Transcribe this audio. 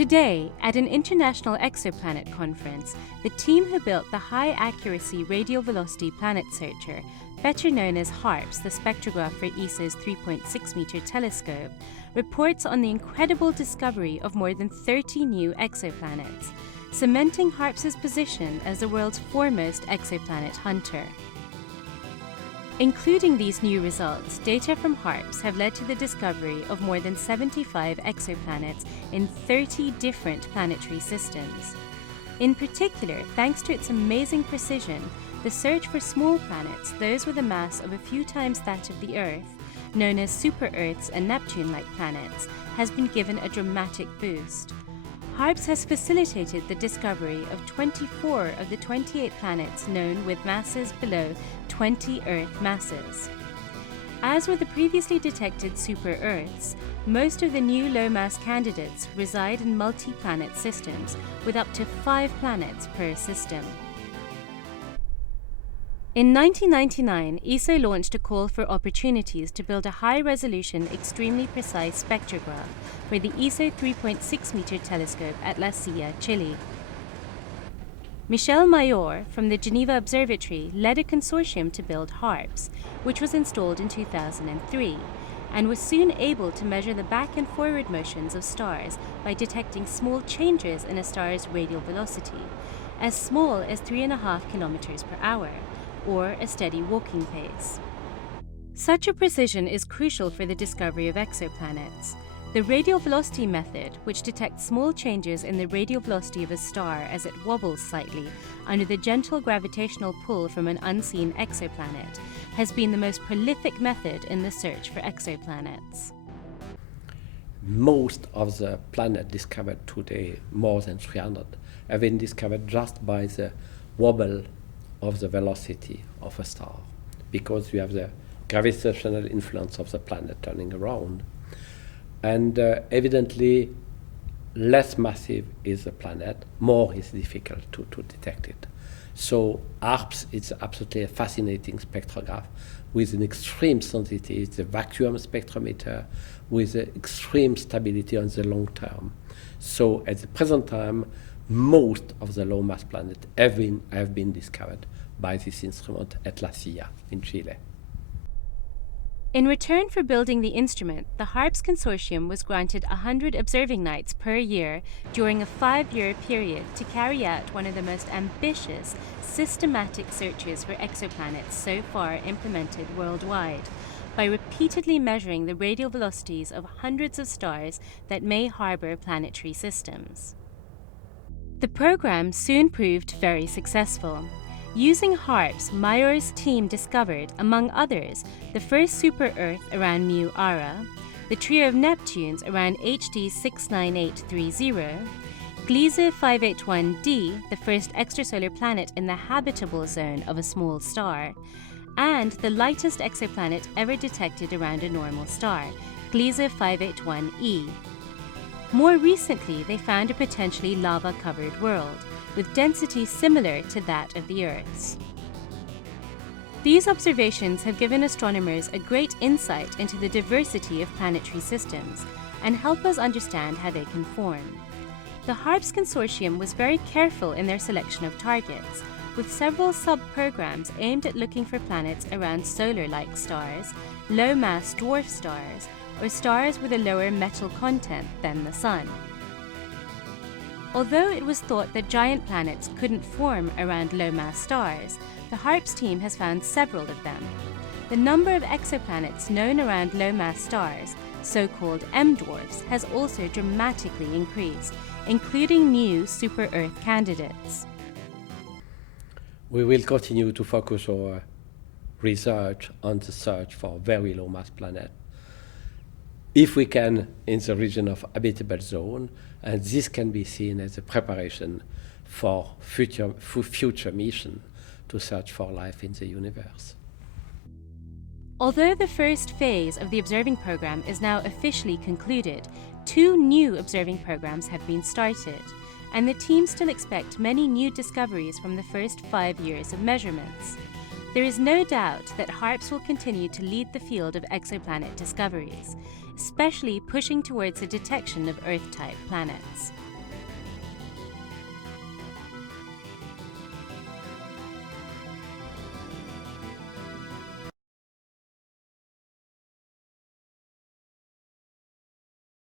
Today, at an international exoplanet conference, the team who built the high-accuracy radial velocity planet searcher, better known as HARPS, the spectrograph for ESO's 3.6-meter telescope, reports on the incredible discovery of more than 30 new exoplanets, cementing HARPS's position as the world's foremost exoplanet hunter. Including these new results, data from HARPS have led to the discovery of more than 75 exoplanets in 30 different planetary systems. In particular, thanks to its amazing precision, the search for small planets, those with a mass of a few times that of the Earth, known as super-Earths and Neptune-like planets, has been given a dramatic boost. HARPS has facilitated the discovery of 24 of the 28 planets known with masses below 20 Earth masses. As with the previously detected super-Earths, most of the new low-mass candidates reside in multi-planet systems with up to 5 planets per system. In 1999, ESO launched a call for opportunities to build a high-resolution, extremely precise spectrograph for the ESO 3.6-meter telescope at La Silla, Chile. Michel Mayor from the Geneva Observatory led a consortium to build HARPS, which was installed in 2003, and was soon able to measure the back and forward motions of stars by detecting small changes in a star's radial velocity, as small as 3.5 kilometers per hour, or a steady walking pace. Such a precision is crucial for the discovery of exoplanets. The radial velocity method, which detects small changes in the radial velocity of a star as it wobbles slightly under the gentle gravitational pull from an unseen exoplanet, has been the most prolific method in the search for exoplanets. Most of the planets discovered today, more than 300, have been discovered just by the wobble of the velocity of a star, because you have the gravitational influence of the planet turning around. And evidently, less massive is the planet, more is difficult to detect it. So HARPS is absolutely a fascinating spectrograph with an extreme sensitivity. It's a vacuum spectrometer with extreme stability on the long term. So at the present time, most of the low-mass planets have been discovered by this instrument at La Silla in Chile. In return for building the instrument, the HARPS consortium was granted 100 observing nights per year during a 5-year period to carry out one of the most ambitious, systematic searches for exoplanets so far implemented worldwide, by repeatedly measuring the radial velocities of hundreds of stars that may harbor planetary systems. The program soon proved very successful. Using HARPS, Mayor's team discovered, among others, the first super-Earth around Mu Ara, the trio of Neptunes around HD 69830, Gliese 581d, the first extrasolar planet in the habitable zone of a small star, and the lightest exoplanet ever detected around a normal star, Gliese 581e. More recently, they found a potentially lava-covered world, with density similar to that of the Earth's. These observations have given astronomers a great insight into the diversity of planetary systems and help us understand how they can form. The HARPS consortium was very careful in their selection of targets, with several sub-programs aimed at looking for planets around solar-like stars, low-mass dwarf stars, or stars with a lower metal content than the Sun. Although it was thought that giant planets couldn't form around low-mass stars, the HARPS team has found several of them. The number of exoplanets known around low-mass stars, so-called M-dwarfs, has also dramatically increased, including new super-Earth candidates. We will continue to focus our research on the search for very low-mass planets, if we can, in the region of habitable zone, and this can be seen as a preparation for future mission to search for life in the universe. Although the first phase of the observing program is now officially concluded, 2 new observing programs have been started, and the team still expect many new discoveries from the first 5 years of measurements. There is no doubt that HARPS will continue to lead the field of exoplanet discoveries, especially pushing towards the detection of Earth-type planets.